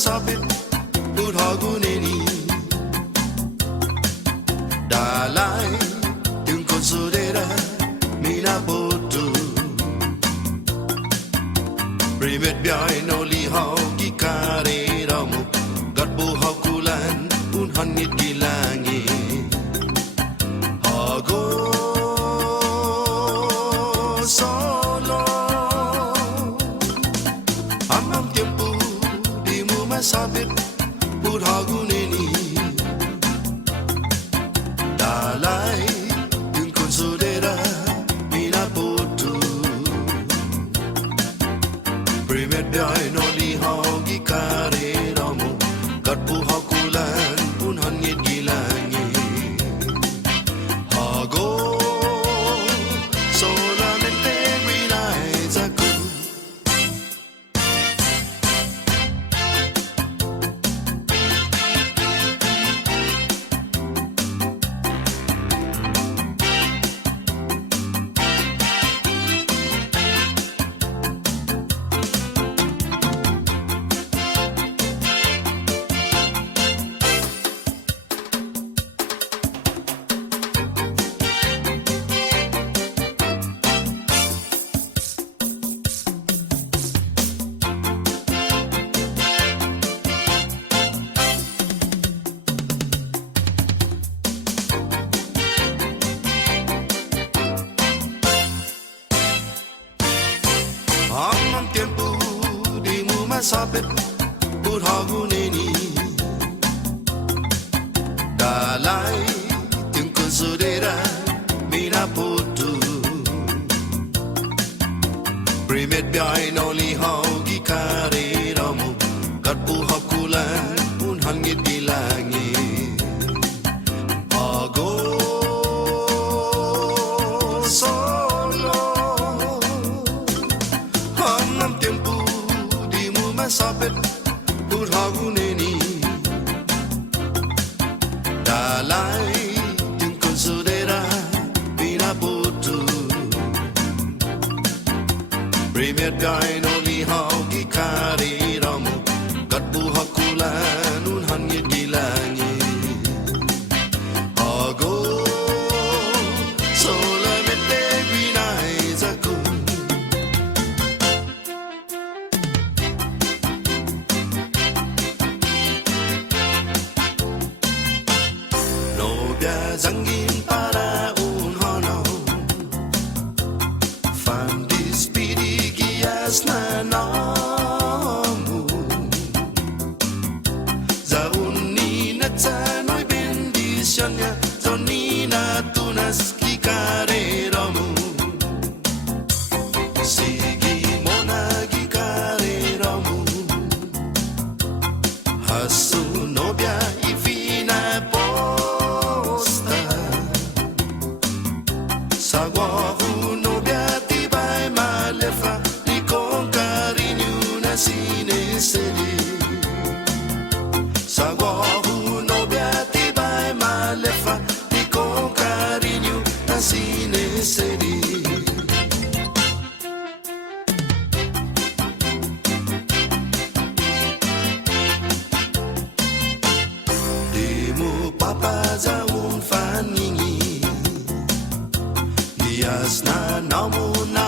masapit Purhaguneni Dalai Yung konsudera Minaputu Primit biyay no lihaw Gikare ramu Gatbuhaw kulan Unhangit gilangi Hago Solo Amam tiempo Di mo masapit Purhaguneni Dalai Yung konsudera Minaputu Primit biyay no lihaw Gikare ramu Gatbuhaw kulan Unhangit gilangi Hago Solamente realize ako Amam tiempo di mo masapit Purhaguneni Dalai Yung konsudera Minaputu Primit biyay no lihaw Gikare ramu Gatbuhaw kulan Unhangit gilangi Hago Solo Amam tiempo di mo masapit Purhaguneni Dalai Yung konsudera Minaputu Primit biyay no lihaw Gikare ramu Gatbuhaw kulan Unhangit gilangi Hago Solamente realize ako Zangin para un honor Fan dispidi gias na namu Za unni na tanoy bendisyon niya Zoni na tunas kikare ramu Sige mo na kikare ramu Hasu nobya ifina po Sagwa uno biati by malefa Di con carinho na sinesedi Sagwa uno biati by malefa Di con carinho na sinesedi Di mo papaza un faningi Yes na namu na